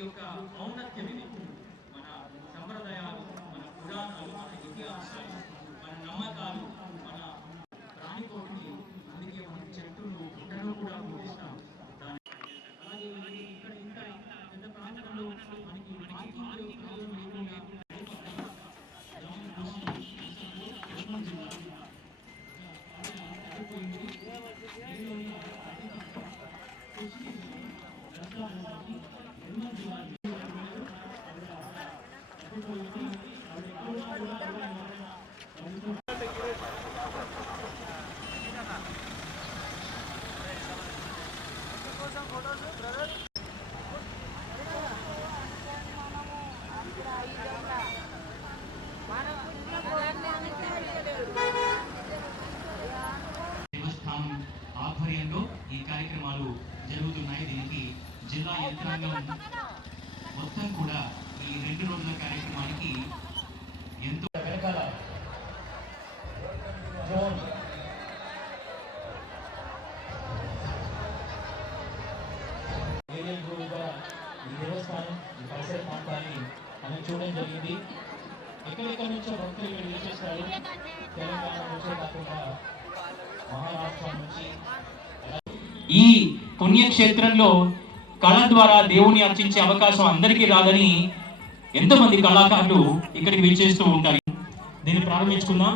యొక్క ఔన్నత్యం ఇది. మన సంప్రదాయాలు, మన పురాణాలు, మన ఇతిహాసాలు, మన నమ్మకాలు, మన ప్రాణికోటిని, అందుకే మనం చెట్టును పుట్టను కూడా పూజిస్తాం. అలాగే ఇక్కడ ఇంత పెద్ద ప్రాంతంలో మనకి ఆధ్వర్యంలో ఈ కార్యక్రమాలు జరుగుతున్నాయి. దీనికి జిల్లా యంత్రాంగం మొత్తం కూడా ఈ 2 రోజుల కార్యక్రమానికి ఎంతో వెనకాల ఈ దేవస్థానం, ఈ పరిసర ప్రాంతాన్ని మనం చూడడం జరిగింది. ఎక్కడెక్కడి నుంచో భక్తులు ఇక్కడ విచ్చేస్తారు. తెలంగాణ నుంచే కాకుండా మహారాష్ట్ర నుంచి. ఈ పుణ్యక్షేత్రంలో కళ ద్వారా దేవుని అర్చించే అవకాశం అందరికీ రాదని ఎంతో మంది కళాకారులు ఇక్కడికి విచ్చేస్తూ ఉంటారు. దీన్ని ప్రారంభించుకుందాం.